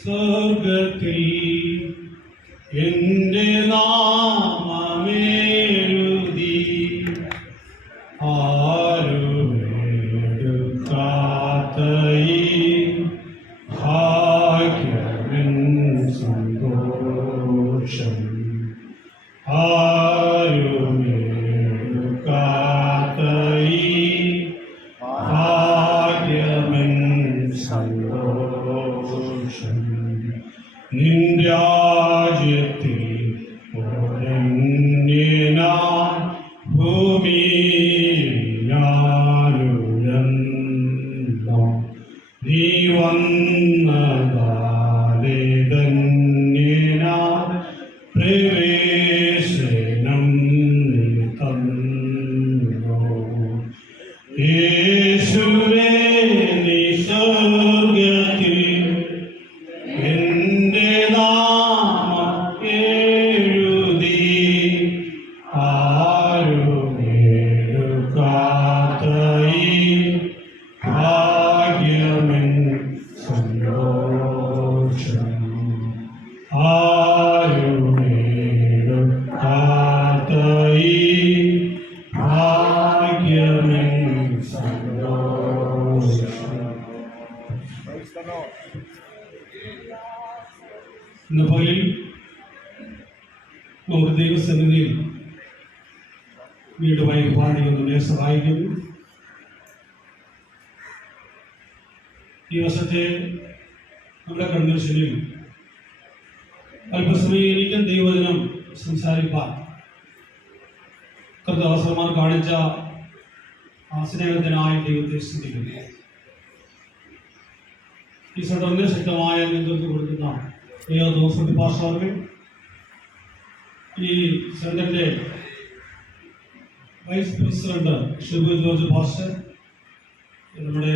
സ്വർഗത്തിൽ എന്റെ നാമമേഴുതി ആരുമെടുക്കാത്ത ഈ ഭാഗ്യമെൻ സന്തോഷം ആരുമെടുക്കാത്ത ഈ ഭാഗ്യമെൻ സന്തോഷം നിൻ രാജ്യത്തിൽ ഒരന്യനാം ഭൂമിയിൽ ഞാനുയർന്നു നീ വന്നതാലേ ധന്യനാം പ്രവേശനം നീ തന്നു യേശുവേ നീ സ്വർഗത്തിൽ എന്റെ നാമം എഴുതി ആരുമെടുക്കാത്ത ഈ ഭാഗ്യമെൻ സന്തോഷം ആരുമെടുക്കാത്ത ഈ ഭാഗ്യമെൻ സന്തോഷം. ഇന്ന് പകലിൽ നമുക്ക് ദൈവസന്നിധിയിൽ വീണ്ടുമായി പാടിയൊന്നിനെ സഹായിക്കുന്നു. ഈ വർഷത്തെ നമ്മുടെ കൺവെൻഷനിൽ അല്പസമയം എനിക്കും ദൈവവചനം സംസാരിപ്പാൻ കർത്താവസരമാർ കാണിച്ച ആ സ്നേഹത്തിനായി ദൈവത്തെ സ്തുതിക്കുന്നു. ഈ സെന്ററിന് ശക്തമായ നേതൃത്വം കൊടുക്കുന്ന ദിവസം പാസ്റ്റർ, ഈ സെന്ററിന്റെ vice president Shibu George pastor നമ്മുടെ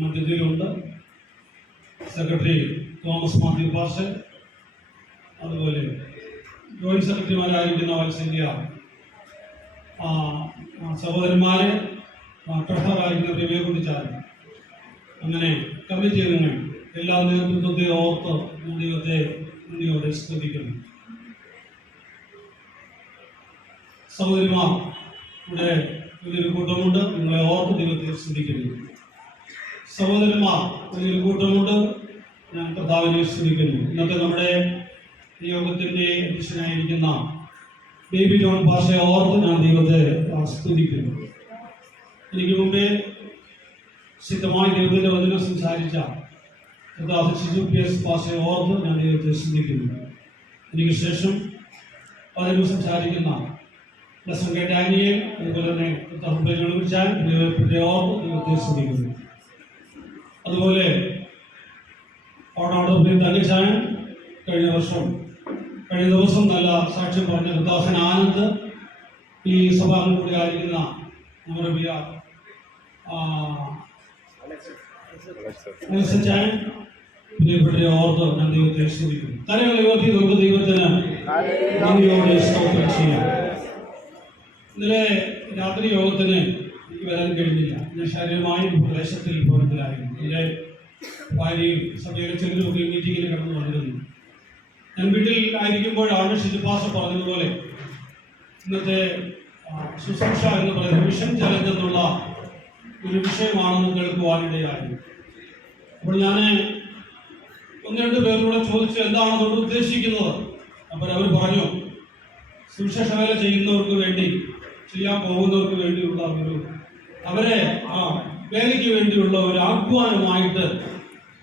മധ്യത്തിലുണ്ട്, സെക്രട്ടറി തോമസ് മാത്യു പാസ്റ്റർ, അതുപോലെ ജോയിന്റ് സെക്രട്ടറിമാരായിരിക്കുന്ന വത്സല്യ സഹോദരന്മാരെ, ട്രഷററായിരിക്കുന്ന രവിയെക്കുറിച്ചാണ്, അങ്ങനെ കമ്മിറ്റി അംഗങ്ങൾ എല്ലാ നേതൃത്വത്തെ ഓർത്ത് ദൈവത്തെ നന്ദിയോടെ സ്തുതിക്കുന്നു. സഹോദരിമാർ ഇവിടെ വലിയൊരു കൂട്ടമുണ്ട്, നിങ്ങളെ ഓർത്ത് ദൈവത്തെ സ്തുതിക്കുന്നു. സഹോദരന്മാർ വലിയൊരു കൂട്ടമുണ്ട്, ഞാൻ കർത്താവിനെ സ്തുതിക്കുന്നു. ഇന്നത്തെ നമ്മുടെ യോഗത്തിൻ്റെ അധ്യക്ഷനായിരിക്കുന്ന ബേബി ജോൺ പാസ്റ്ററെ ഓർത്ത് ഞാൻ ദൈവത്തെ സ്തുതിക്കുന്നു. എനിക്ക് മുമ്പേ ശക്തമായി ദൈവത്തിൻ്റെ വചനം സംസാരിച്ച ഷിജു പി എസ് പാസ്റ്ററെ ഓർത്ത് ഞാൻ ദൈവത്തെ സ്തുതിക്കുന്നു. എനിക്ക് ശേഷം പലരും സംസാരിക്കുന്ന പ്രസംഗ ഡാനിയേൽ, അതുപോലെ തന്നെ വിളിച്ചാൽ ഓർത്ത് ദൈവത്തെ സ്തുതിക്കുന്നു. അതുപോലെ തനിച്ചാൻ കഴിഞ്ഞ ദിവസം നല്ല സാക്ഷ്യം പറഞ്ഞ കർത്താസൻ ആനന്ദ്, ഈ സഭാംഗം കൂടി ആയിരിക്കുന്ന നമ്മുടെ പ്രിയപ്പെട്ട ഓർത്ത് ഞാൻ ദൈവത്തെ സ്തുതിക്കുന്നു. കാര്യങ്ങൾ യുവതി നമുക്ക് ദൈവത്തിന് നന്ദിയോടെ സ്തോത്രം ചെയ്യാം. ഇന്നലെ രാത്രി യോഗത്തിന് എനിക്ക് വരാൻ കഴിഞ്ഞില്ല. ഞാൻ ശാരീരികമായി പ്രദേശത്തിൽ ഭവനത്തിലായിരുന്നു. എൻ്റെ ഭാര്യയും സഭയിലെ ചെറുതൊക്കെ മീറ്റിങ്ങിന് കടന്നു വന്നിരുന്നു. ഞാൻ വീട്ടിൽ ആയിരിക്കുമ്പോഴാണ് ഷിജുപാസ പറഞ്ഞതുപോലെ ഇന്നത്തെ ശുശ്രൂഷ എന്ന് പറയുന്നത് മിഷൻ ചലഞ്ച് എന്നുള്ള ഒരു വിഷയമാണെന്ന് കേൾക്കുവാനിടയായി. അപ്പോൾ ഞാൻ ഒന്ന് രണ്ട് പേരോട് ചോദിച്ചു എന്താണ് അതുകൊണ്ട് ഉദ്ദേശിക്കുന്നത്. അപ്പോൾ അവർ പറഞ്ഞു, സുവിശേഷ വേല ചെയ്യുന്നവർക്ക് വേണ്ടി, ചെയ്യാൻ പോകുന്നവർക്ക് വേണ്ടിയുള്ള അവരെ ആ വേലയ്ക്ക് വേണ്ടിയുള്ള ഒരു ആഹ്വാനമായിട്ട്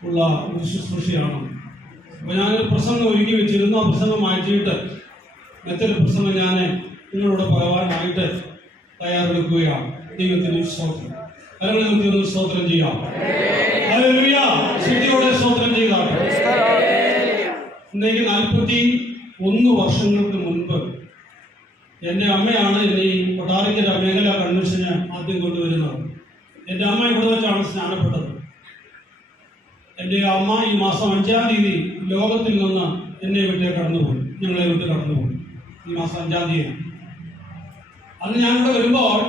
ഉള്ള ഒരു ശുശ്രൂഷയാണ്. അപ്പോൾ ഞാനൊരു പ്രസംഗം ഒരുക്കി വെച്ചിരുന്നു. ആ പ്രസംഗം മാറ്റിയിട്ട് മറ്റൊരു പ്രസംഗം ഞാൻ നിങ്ങളോട് പറയാനായിട്ട് തയ്യാറെടുക്കുകയാണ്. ദൈവത്തിന് സ്തോത്രം. അല്ലെങ്കിൽ സ്തോത്രം ചെയ്യാം. ശക്തിയോടെ സ്തോത്രം ചെയ്താണ്. ഇന്നേക്ക് 41 വർഷങ്ങൾക്ക് മുൻപ് എൻ്റെ അമ്മയാണ് എന്നെ ഈ കൊട്ടാരക്കര മേഖലാ കൺവെൻഷന് ആദ്യം കൊണ്ടുവരുന്നത്. എൻ്റെ അമ്മ ഇവിടെ വെച്ചാണ് സ്നാനപ്പെട്ടത്. എൻ്റെ അമ്മ ഈ മാസം 5-ാം തീയതി ലോകത്തിൽ നിന്ന് എന്നെ വിട്ട് കടന്നുപോയി, ഞങ്ങളെ വിട്ട് കടന്നുപോയി. ഈ മാസം 5-ാം തീയതി. അന്ന് ഞാനിവിടെ വരുമ്പോൾ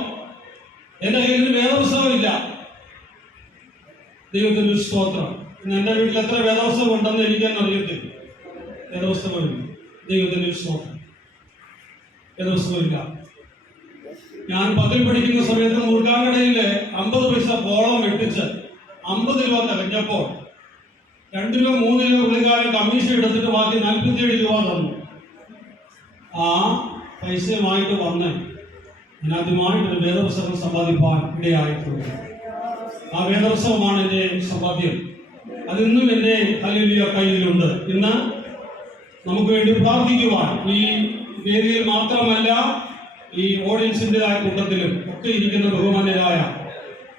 എൻ്റെ കയ്യിൽ ഒരു വേദപുസ്തകമില്ല. ദൈവത്തിന് സ്തോത്രം. ഇന്ന് എൻ്റെ വീട്ടിൽ എത്ര വേദപുസ്തകം ഉണ്ടെന്ന് എനിക്കെന്നെ അറിയത്തില്ല. വേദപുസ്തകമില്ല. ദൈവത്തിന് സ്തോത്രം. വേദപുസ്തകമില്ല. ഞാൻ 10ൽ പഠിക്കുന്ന സമയത്ത് മുറുക്കാൻകടയിൽ 50 പൈസ പോളം വെട്ടിച്ച് 50 രൂപ തികഞ്ഞപ്പോൾ 2 രൂപ 3 രൂപ പുള്ളിക്കാരൻ കമ്മീഷൻ എടുത്തിട്ട് ബാക്കി 47 രൂപ തന്നു. ആ പൈസയുമായിട്ട് വന്ന് ഞാൻ ആദ്യമായിട്ടൊരു വേദപുസ്തകം സമ്പാദിപ്പാൻ ഇടയായിട്ടുണ്ട്. ആ വേദപുസ്തകമാണ് എൻ്റെ സമ്പാദ്യം. അതിന്നും എൻ്റെ ഹല്ലേലൂയ കയ്യിലുണ്ട്. ഇന്ന് നമുക്ക് വേണ്ടി പ്രാർത്ഥിക്കുവാൻ ഈ വേദിയിൽ മാത്രമല്ല, ഈ ഓഡിയൻസിൻ്റെതായ കൂട്ടത്തിലും ഒക്കെ ഇരിക്കുന്ന ബഹുമാന്യരായ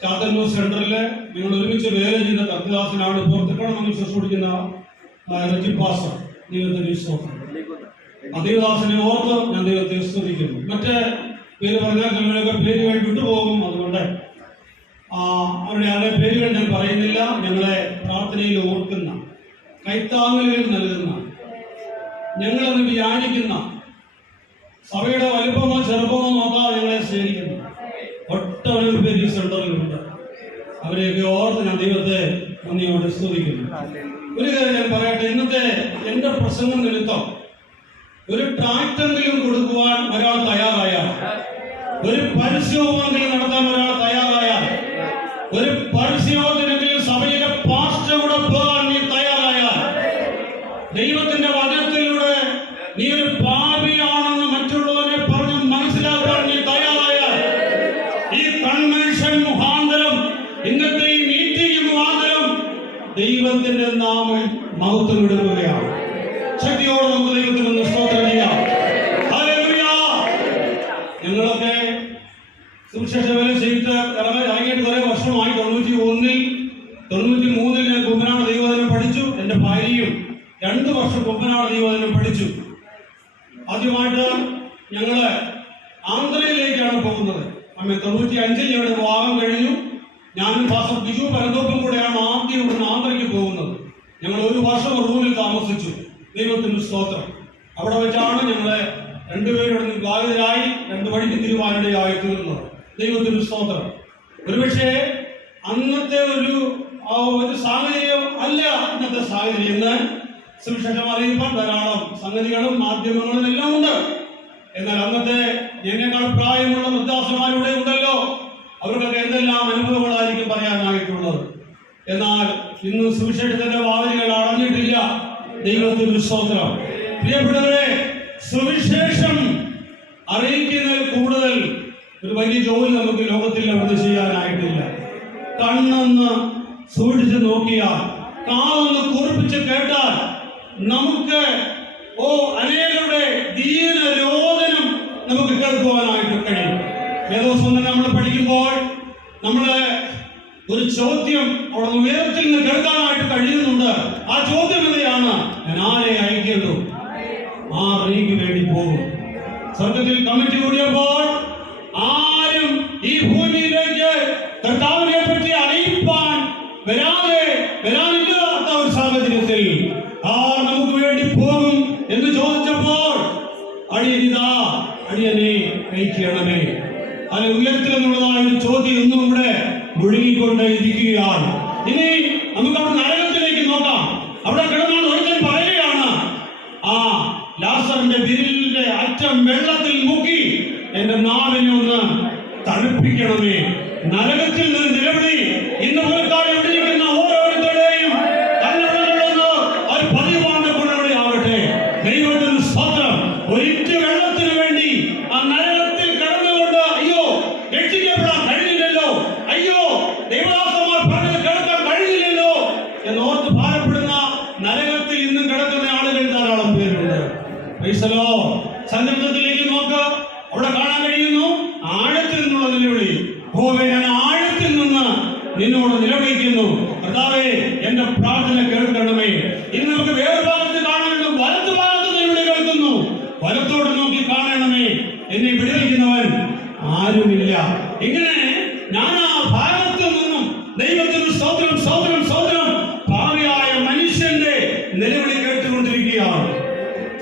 ചാത്തന്നൂർ സെൻറ്ററിൽ നിങ്ങൾ ഒരുമിച്ച് വേല ചെയ്യുന്ന കർത്തദാസനാണ്. ഇപ്പോൾ തൃക്കണമെന്ന് ശുശ്രൂഷിക്കുന്ന റജി പാസ്റ്റർ. ദൈവത്തിന്റെ സ്തോത്രം. ദൈവദാസനെ ഓർത്ത് ഞാൻ ദൈവത്തെ സ്തുതിക്കുന്നു. മറ്റ് പേര് പറഞ്ഞാൽ ചിലരൊക്കെ പേരുകൾ വിട്ടുപോകും. അതുകൊണ്ട് അവരുടെ ആരുടെ പേരുകൾ ഞാൻ പറയുന്നില്ല. ഞങ്ങളെ പ്രാർത്ഥനയിൽ ഓർക്കുന്ന, കൈത്താങ്ങലുകൾ നൽകുന്ന, ഞങ്ങളത് വ്യാനിക്കുന്ന, സഭയുടെ വലുപ്പമോ ചെറുപ്പമോ നോക്കാതെ ഞങ്ങളെ സ്നേഹിക്കുന്നു ഒട്ടനവധി പേര് ഈ സെന്ററിലുണ്ട്. അവരെയൊക്കെ ഓർത്ത് ഞാൻ ദൈവത്തെ നന്ദിയോടെ സ്തുതിക്കുന്നു. ഒരു കാര്യം ഞാൻ പറയട്ടെ, ഇന്നത്തെ എന്റെ പ്രസംഗം നിമിത്തം ഒരു ട്രാക്ടറെങ്കിലും കൊടുക്കുവാൻ ഒരാൾ തയ്യാറായാൽ, ഒരു പരസ്യവുമെങ്കിലും നടത്താൻ ഒരാൾ തയ്യാറായാൽ, ഒരു പരസ്യത്തിനെങ്കിലും സഭയിലെ പാസ്റ്റർ കൂടെ പോകാൻ നീ തയ്യാറായാൽ, ദൈവത്തിന്റെ വചനത്തിലൂടെ നീ ഒരു പാപിയാണെന്ന് മറ്റുള്ളവരെ പറഞ്ഞ് മനസ്സിലാക്കാൻ നീ തയ്യാറായാൽ, ഈ കൺവെൻഷൻ മുഖാന്തരം, ഇന്നത്തെ ഈ മീറ്റിംഗ് മുഖാന്തരം ദൈവത്തിന്റെ നാമം മഹത്വം എടുക്കുകയാണ്. ശക്തിയോടെ നമുക്ക് ദൈവത്തിന് സ്തോത്രം ചെയ്യാം. ഹല്ലേലൂയ. ഞങ്ങളൊക്കെ സുവിശേഷ വേല ചെയ്തിട്ട് ഇറങ്ങിയിട്ട് കുറെ വർഷമായി. 91, 93 ഞാൻ കുമ്പനാട് ദൈവവചനം പഠിച്ചു. എൻ്റെ ഭാര്യയും 2 വർഷം കുമ്പനാട് ദൈവവചനം പഠിച്ചു. ആദ്യമായിട്ട് ഞങ്ങള് ആന്ധ്രയിലേക്കാണ് പോകുന്നത്. 95 ഞങ്ങളുടെ വിവാഹം കഴിഞ്ഞു. ഞാനും പാസ്റ്റർ ബിജു പരന്തോപ്പും കൂടെയാണ് ആദ്യം ഇവിടുന്ന് ആന്ധ്രയ്ക്ക് പോകുന്നത്. ഞങ്ങൾ 1 വർഷം റൂമിൽ താമസിച്ചു. ദൈവത്തിന് സ്തോത്രം. അവിടെ വെച്ചാണ് ഞങ്ങളെ 2 പേരും വിവാഹിതരായി 2 വഴിക്ക് തിരുവാനിടയായി തീർന്നത്. ദൈവത്തിന് സ്തോത്രം. ഒരുപക്ഷെ അന്നത്തെ ഒരു സാഹചര്യം അല്ല ഇന്നത്തെ സാഹചര്യം. ഇന്ന് സുവിശേഷം അറിയിപ്പാൻ ധാരാളം സംഗതികളും മാധ്യമങ്ങളും എല്ലാം ഉണ്ട്. എന്നാൽ അന്നത്തെ എന്നെക്കാൾ പ്രായമുള്ള വൃദ്ധാസന്മാരുടെ ഉണ്ടല്ലോ. അവർക്കൊക്കെ എന്തെല്ലാം അനുഭവങ്ങളായിരിക്കും പറയാനായിട്ടുള്ളത്. എന്നാൽ ഇന്ന് സുവിശേഷത്തിന്റെ വാതിലുകൾ അടഞ്ഞിട്ടില്ല. ദൈവത്തിന് സ്തോത്രം. പ്രിയപ്പെട്ടവരെ, സുവിശേഷം അറിയിക്കുന്നതിൽ കൂടുതൽ ഒരു വലിയ ജോലി നമുക്ക് ലോകത്തിൽ അവിടെ ചെയ്യാനായിട്ടില്ല. കണ്ണൊന്ന് സൂക്ഷിച്ച് നോക്കിയാൽ, കാതൊന്ന് കുറിപ്പിച്ച് കേട്ടാൽ നമുക്ക് അനേകരുടെ ദീനരോധനം നമുക്ക് കേൾക്കുവാനായിട്ട് കഴിയും. വേദപുസ്തകം നമ്മൾ പഠിക്കുമ്പോൾ നമ്മളെ ഒരു ചോദ്യം അവിടെ ഉയരത്തിൽ നിന്ന് കേൾക്കാനായിട്ട് കഴിയുന്നുണ്ട്. ആ ചോദ്യം എന്താണ്? ഞാൻ ആരെ അയക്കുന്നു? ആർക്ക് വേണ്ടി പോകും? സ്വർഗത്തിൽ കമ്മിറ്റി കൂടിയപ്പോൾ ആരും ഈ ഭൂമിയിലേക്ക് കർത്താവിനെ പറ്റി അറിയിപ്പാൻ വരാനില്ലാത്ത ഒരു സാഹചര്യത്തിൽ നമുക്ക് വേണ്ടി പോകും എന്ന് ചോദിച്ചപ്പോൾ അടിയനെ അയക്കണമേ. അത് ഉയരത്തിൽ നിന്നുള്ളതായ ഒരു ചോദ്യം ഇന്നും ഇവിടെ മുഴുകിക്കൊണ്ട് ഇരിക്കുകയാണ്. ഇനി നമുക്ക് അവിടെ നരകത്തിലേക്ക് നോക്കാം. അവിടെ കിടന്നാണ് ഒരുത്തൻ പറയുകയാണ്, ലാസറിന്റെ വിരലിന്റെ അറ്റം വെള്ളത്തിൽ മുക്കി എന്റെ നാവിനെ ഒന്ന് തണുപ്പിക്കണമേ. നരകത്തിൽ നിന്ന് നിലവിളി ഇന്ന് പുലർക്കാലം ഇരിക്കുന്ന ഓരോരുത്തരുടെയും ഒരു പതിവാണ് കൊണ്ടവിടെ ആവട്ടെ. ദൈവത്തിന് സ്തോത്രം. ഒരിറ്റ് വെള്ളത്തിന് വേണ്ടി ആ നരകത്തിൽ കിടന്നുകൊണ്ട് അയ്യോ രക്ഷിക്കപ്പെടാൻ കഴിഞ്ഞില്ലല്ലോ, അയ്യോ ദൈവദാസന്മാർ പറഞ്ഞത് കേൾക്കാൻ കഴിഞ്ഞില്ലല്ലോ എന്നോർത്ത് ഭാരപ്പെടുന്ന നരകത്തിൽ ഇന്നും കിടക്കുന്ന ആളുകൾ ധാരാളം പേരുണ്ട്. സങ്കല്പത്തിലേക്ക് നോക്ക്. അവിടെ കാണാൻ കഴിയുന്നു ആഴത്തിൽ നിന്നുള്ള നിലവിളി. ഞാൻ ആഴത്തിൽ നിന്ന് നിന്നോട് നിലവിളിക്കുന്നു, കർത്താവേ എന്റെ പ്രാർത്ഥന കേൾക്കണമേ. ഇന്ന് നമുക്ക് വേറെ ഭാഗത്ത് കാണുന്നു, വലത്ത് ഭാഗത്ത് നിലവിളി കേൾക്കുന്നു. വലത്തോട് നോക്കി കാണണമേ, എന്നെ വിടുവിക്കുന്നവൻ ആരുമില്ല. ഇങ്ങനെ ഞാൻ ആ ഭാഗത്ത് നിന്നും ദൈവത്തിന് സ്തോത്രം സ്തോത്രം സ്തോത്രം ഭാവിയായ മനുഷ്യന്റെ നിലവിളി കേട്ടുകൊണ്ടിരിക്കുകയാണ്.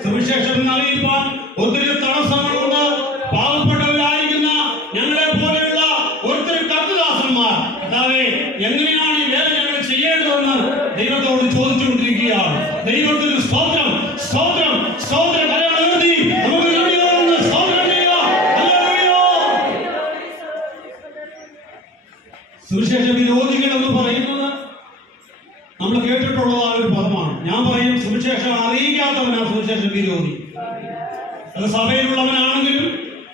സുവിശേഷം അറിയിപ്പാൻ ഒത്തിരി തടസ്സങ്ങളുണ്ട്. പാവപ്പെട്ടവരായിരിക്കുന്ന ഞങ്ങളെ പോലെയുള്ള ഒത്തിരി കർത്തദാസന്മാർ, കർത്താവേ എങ്ങനെയാണ് ഈ വേല ഞങ്ങൾ ദൈവത്തോട് ചോദിച്ചുകൊണ്ടിരിക്കുകയാണ്. ദൈവത്തിന് സ്തോത്രം, സ്തോത്രം, സ്തോത്രം. കരങ്ങൾ ഉയർത്തി നമുക്ക് ദൈവത്തോട് സ്തോത്രം ചെയ്യാം. ഹല്ലേലൂയ. സുവിശേഷ വിരോധികൾ എന്ന് പറയുന്നത് നമ്മൾ കേട്ടിട്ടുള്ളതായ ഒരു പദമാണ്. ഞാൻ പറയും, സുവിശേഷം അറിയിക്കാത്തവനാ സുവിശേഷ വിരോധി. അത് സഭയിലുള്ളവനാണെങ്കിലും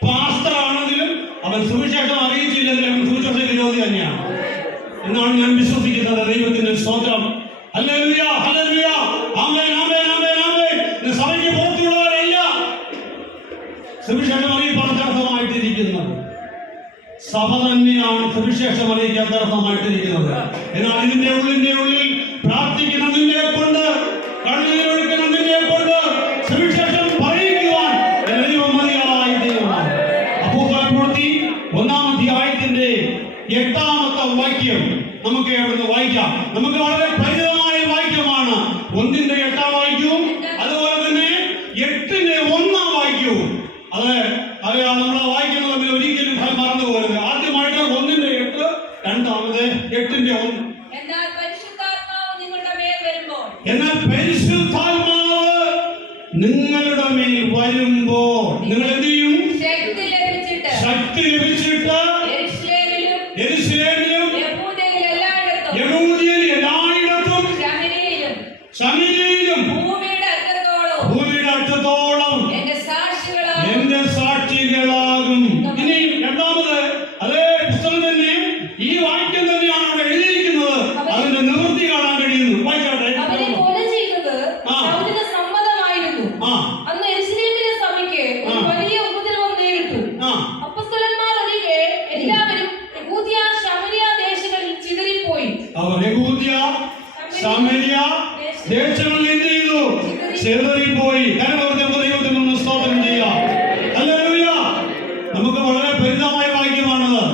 പാസ്റ്റർ ആണെങ്കിലും അവൻ സുവിശേഷം അറിയിച്ചില്ലെങ്കിൽ അവൻ സുവിശേഷ വിരോധി തന്നെയാണ് എന്നാണ് ഞാൻ വിശ്വസിക്കുന്നത്. ദൈവത്തിന്റെ സ്തോത്രം. ഹല്ലേലൂയ, ഹല്ലേലൂയ. ആമേൻ, ആമേൻ, ആമേൻ, ആമേൻ. സഭയ്ക്ക് പുറത്തുള്ളവരല്ല സുവിശേഷം അറിയിക്കാൻ തടസ്സമായിട്ടിരിക്കുന്നത്. സഭ തന്നെയാണ് സുവിശേഷം അറിയിക്കാൻ തടസ്സമായിട്ടിരിക്കുന്നത്. എന്നാൽ ഇതിന്റെ ഉള്ളിൽ പ്രാർത്ഥിക്കുന്നതിനെ കൊണ്ട്, കണ്ണീരൊഴുക്കുന്നതിനെ കൊണ്ട് സുവിശേഷം പറയിക്കുവാൻ ദൈവം മതിയായ ദൈവമാണ്. അപ്പോസ്തലപ്രവൃത്തി 1-ാം അധ്യായത്തിന്റെ 8-ാമത്തെ വാക്യം നമുക്ക് എവിടുന്ന് വായിക്കാം. നമുക്ക് വളരെ പരിചിതമായ വാക്യമാണ്. 1-ന്റെ 8-ാം വാക്യവും അതുപോലെ തന്നെ 8-ന്റെ 1-ാം വാക്യവും. അത് അറിയാം, നമ്മൾ വായിക്കുന്നത് തമ്മിൽ ഒരിക്കലും മറന്നു പോകരുത്. ആദ്യമായിട്ട് 1-ന്റെ 8, രണ്ടാമത് 8-ന്റെ 1. എന്നാൽ പരിശുദ്ധാത്മാവ് നിങ്ങളുടെ മേൽ വരുമ്പോൾ നിങ്ങൾ എന്ത് ചെയ്യും? ശക്തി ലഭിച്ചിട്ട് യെരൂശലേമിലും യഹൂദയിൽ എല്ലായിടത്തും ശമര്യയിലും ഭൂമിയുടെ അറ്റത്തോളം എന്റെ സാക്ഷികളാകും. ഇനി രണ്ടാമത് അതേ പുസ്തകം തന്നെ, ഈ വാക്യം തന്നെയാണ് അവിടെ എഴുതിയിരിക്കുന്നത്. അതിന്റെ നിവൃത്തി കാണാൻ കഴിയുന്നു. വായിച്ചാട്ടെ. ശമര്യ ദേശങ്ങളിൽ എന്ത് ചെയ്തു? ചിതറിപ്പോയി. ദൈവത്തിന് സ്തോത്രം ചെയ്യാം. ഹല്ലേലൂയ. നമുക്ക് വളരെ പരിചിതമായ വാക്യമാണത്.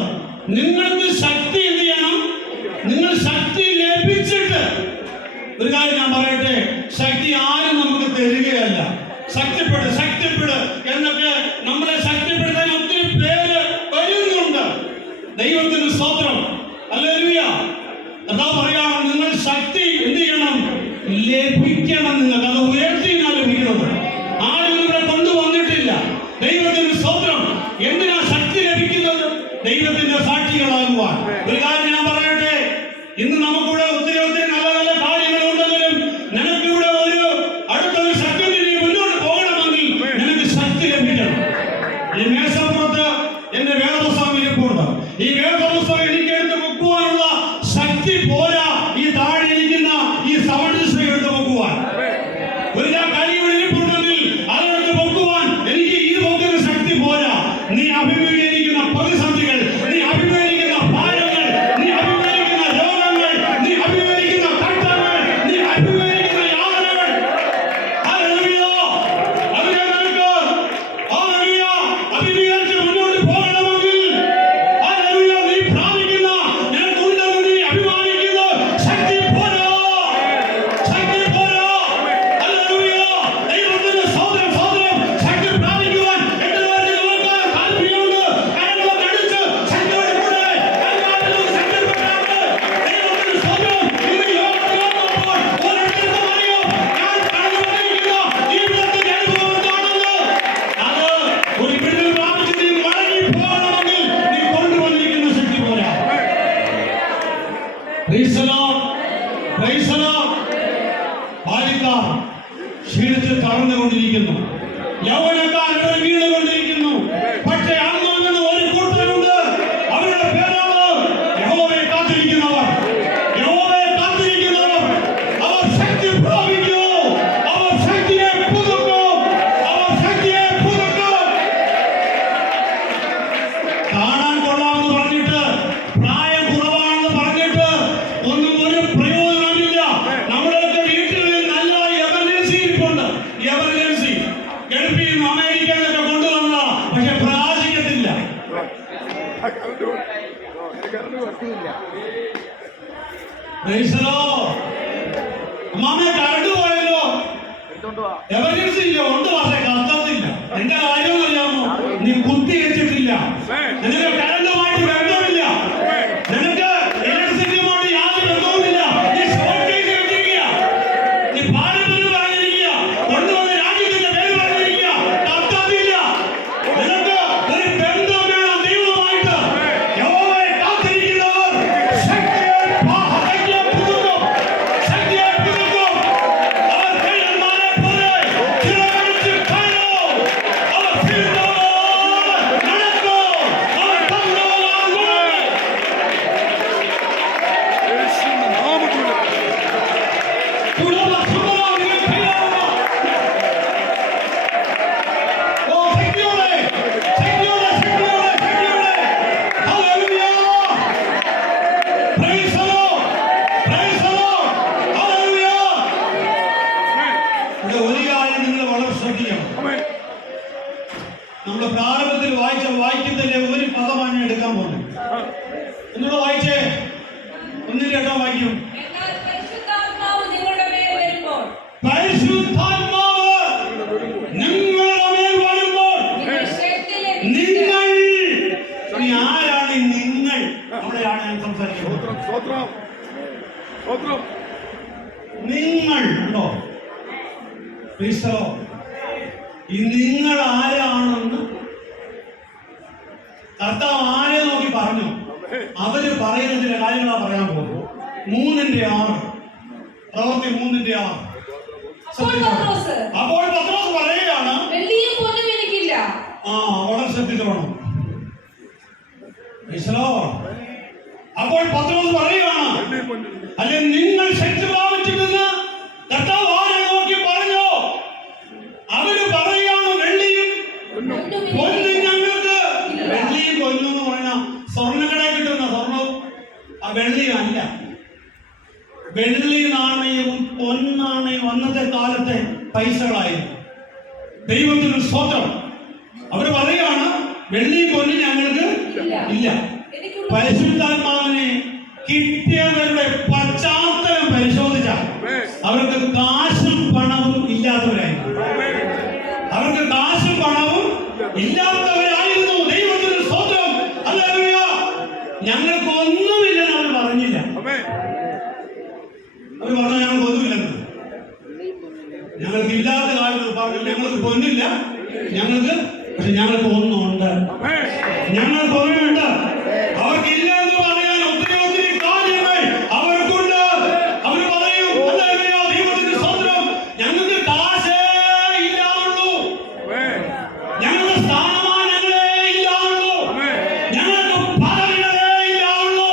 നിങ്ങൾക്ക് ശക്തി എന്ത് ചെയ്യണം? നിങ്ങൾ ശക്തി ലഭിച്ചിട്ട്, ഒരു കാര്യം ഞാൻ പറയട്ടെ, ശക്തി ആരും നമുക്ക് തരികയല്ല. ശക്തിപ്പെട് എന്നൊക്കെ നമ്മളെ ശക്തിപ്പെടുത്താൻ ഒത്തിരി പേര് വരുന്നുണ്ട്. ദൈവത്തിന് സ്തോത്രം. ഹല്ലേലൂയ. എന്താ പറയാണ്? നിങ്ങൾ ശക്തി എന്ത് ചെയ്യണം? ലഭിക്കണം. നിങ്ങൾക്ക് അത് ഉയർത്തിയാണ് ലഭിക്കുന്നത്. ആരും ഇവിടെ കൊണ്ടുവന്നിട്ടില്ല. ദൈവത്തിന് സ്തോത്രം. എന്തിനാ ശക്തി ലഭിക്കുന്നത്? ദൈവത്തിന്റെ സാക്ഷികളാകുവാൻ. ഒരു കാര്യം ഞാൻ പറയട്ടെ, ഇന്ന് നമുക്കിവിടെ ഒത്തിരി നല്ല നല്ല കാര്യങ്ങളുണ്ടെങ്കിലും നിനക്കിവിടെ അടുത്തൊരു സെക്കൻഡിന് മുന്നോട്ട് പോകണമെങ്കിൽ നിനക്ക് ശക്തി ലഭിക്കണം. ഈ മേശപ്പുറത്ത് എന്റെ വേദപുസ്തകം ഇരിപ്പുണ്ട്. ഈ വേദപുസ്തകം എനിക്ക് എടുത്ത് വെക്കുവാനുള്ള ശക്തി പോരാ. ഈ താഴെ ഇരിക്കുന്ന ഈ സൗണ്ട് എടുത്ത് വെക്കുവാൻ ഒരു കാര്യങ്ങൾ ഇരിപ്പുണ്ടെങ്കിൽ അതെടുത്ത് വെക്കുവാൻ എനിക്ക് ഇത് വെക്കുന്ന ശക്തി പോരാ. നീ അഭിമുഖീകരിക്കുന്ന പ്രതിസന്ധികൾ, നീ അഭിമുഖീകരിക്കുന്ന ഭാരങ്ങൾ, നീ അഭിമുഖീകരിക്കുന്ന രോഗങ്ങൾ, നീ അഭിമുഖീകരിക്കുന്ന ഘട്ടങ്ങൾ, നീ അഭിമുഖീകരിക്കുന്ന യാതനകൾ, അതിനെ നിനക്ക് അഭിമുഖീകരിച്ച് മുന്നോട്ട് പോകണമെങ്കിൽ നീ പ്രാപിക്കുന്ന നിനക്കുണ്ടെന്ന് നീ അഭിമാനിക്കുന്ന ശക്തി പോരാ. ദൈവത്തിന്റെ സ്തോത്രം. ശക്തി പ്രാപിക്കുവാൻ താല്പര്യമുണ്ട്. കരങ്ങളൊക്കെ അടിച്ച് ശക്തിയോടെ കൂടെ ദൈവത്തിന്റെ സ്തോത്രം. ഇന്ന് യോഗത്തിലാകുമ്പോൾ ഓരോരുത്തർക്കും അറിയാം ഞാൻ കടന്നുവന്നിരിക്കുന്ന ജീവിതത്തിന്റെ അനുഭവം എന്താണെന്ന്. അത് ഒരു വിടുതൽ പ്രാപിച്ച് നീ മടങ്ങി പോകണമെങ്കിൽ നീ കൊണ്ടുവന്നിരിക്കുന്ന ശക്തി പോരാ. ബാലിക്കാർ ക്ഷീണിച്ച് തളർന്നുകൊണ്ടിരിക്കുന്നു. യൗവനക്കാർ വീണുകൊണ്ടിരിക്കുന്നു. പക്ഷേ അന്ന് ഒരു കൂട്ടരുണ്ട്. അവരുടെ പേരാണ് യഹോവയെ കാത്തിരിക്കുന്നവർ. അവർ ശക്തി പ്രാപിക്കും. അവർ ശക്തിയെ പുതുക്കും. കാണാൻ കൊള്ളാമെന്ന് പറഞ്ഞിട്ട്, പ്രായം കുറവാണെന്ന് പറഞ്ഞിട്ട് ഒന്നും ഒരു പ്രയോജനമില്ല. നമ്മുടെയൊക്കെ വീട്ടുകളിൽ നല്ല എമർജൻസി ഇരിപ്പുണ്ട്. എമർജൻസി ഗൾഫിൽ നിന്ന് അമേരിക്കയിലൊക്കെ കൊണ്ടുവന്ന, പക്ഷെ പ്രകാശിക്കത്തില്ല. അമ്മാമയെ കറണ്ട് പോയല്ലോ. എമർജൻസി ഇല്ല, ഉണ്ട്, പക്ഷെ കത്തത്തില്ല. എന്റെ കാര്യം അറിയാമോ? നീ കുത്തി വെച്ചിട്ടില്ല. നിനക്ക് കറണ്ടുമായിട്ട് ബന്ധമില്ല. നിനക്ക് ഇലക്ട്രിസിറ്റിയുമായിട്ട് യാതൊരു ബന്ധവുമില്ല. നീ ഷോർട്ട് കേസ് വെച്ചിരിക്കുക. നമ്മുടെ പ്രാരംഭത്തിൽ വായിക്കുന്നതിലെ ഒരു പദമാണ് ഞാൻ എടുക്കാൻ പോകുന്നത്. ഒന്നുകൂടെ വായിച്ചേ, ഒന്നിന്റെ എട്ടാം വാക്യം. പരിശുദ്ധാത്മാവ് നിങ്ങളുടെ മേൽ വരുമ്പോൾ നിങ്ങൾ, ആരാണ് നിങ്ങൾ? അവിടെയാണ് ഞാൻ സംസാരിക്കുന്നത്. നിങ്ങൾ ഉണ്ടോ? ഈ നിങ്ങൾ ആരാണെന്ന് കർത്താവ് ആരെ നോക്കി പറഞ്ഞു. അവര് പറയുന്നതിന്റെ കാര്യങ്ങളാണ് പറയാൻ പോകുന്നത്. 3:6 പ്രവൃത്തി 3:6. അപ്പോൾ പത്രോസ് പറയുകയാണ്, വളരെ ശ്രദ്ധിച്ചോണം. അപ്പോൾ പത്രോസ് പറയുകയാണ്, അല്ലെ നിങ്ങൾ ശക്തി പ്രാപിച്ചിട്ടുണ്ടെന്ന് കർത്താവ് ആരെ നോക്കി പറഞ്ഞു. അവര് പറയുകയാണ്, വെള്ളിയും പൊന്നും ഞങ്ങൾക്ക്. വെള്ളിയും പൊന്നും എന്ന് പറഞ്ഞാൽ സ്വർണ്ണക്കടയിൽ കിട്ടുന്ന സ്വർണവും വെള്ളിയും അല്ല. വെള്ളി നാണയവും പൊന്നാണയവും അന്നത്തെ കാലത്തെ പൈസകളായിരുന്നു. ദൈവത്തിന് സ്തോത്രം. അവര് പറയുകയാണ്, വെള്ളിയും പൊന്നും ഞങ്ങൾക്ക് ഇല്ല. പരിശുദ്ധാത്മാവിനെ കിട്ടിയവരുടെ പശ്ചാത്തലം പരിശോധിച്ചാൽ അവർക്ക് കാശും പണവും ഇല്ലാത്തവരായിരുന്നു. അവർക്ക് കാശും പണവും ഇല്ലാത്തവരായിരുന്നു. ദൈവത്തിന് സ്തോത്രം. ഹല്ലേലൂയ. ഞങ്ങൾക്ക് ഒന്നുമില്ലെന്ന് അവർ പറഞ്ഞില്ല. അവർ പറഞ്ഞു ഞങ്ങൾക്ക് ഒന്നുമില്ലെന്ന്. ഞങ്ങൾക്ക് ഇല്ലാത്ത കാര്യങ്ങൾ പറഞ്ഞു. ഞങ്ങൾക്ക് പൊന്നില്ല, ഞങ്ങൾക്ക്, പക്ഷെ ഞങ്ങൾക്ക് ഒന്നുണ്ട്. ഞങ്ങൾക്ക് ഒന്നുണ്ട്. അവർക്കില്ല എന്ന് പറയാൻ ഒത്തിരി ഒത്തിരി കാര്യങ്ങൾ അവർക്കുണ്ട്. അവർ പറയും, ദൈവത്തിന്റെ സ്വന്തം ഞങ്ങൾക്ക് കാശേ ഇല്ലാവുള്ളൂ, ഞങ്ങൾക്ക് സ്ഥാനമാനങ്ങളേ ഇല്ലാവുള്ളൂ, ഞങ്ങൾക്ക് പദവികളേ ഇല്ലാവുള്ളൂ,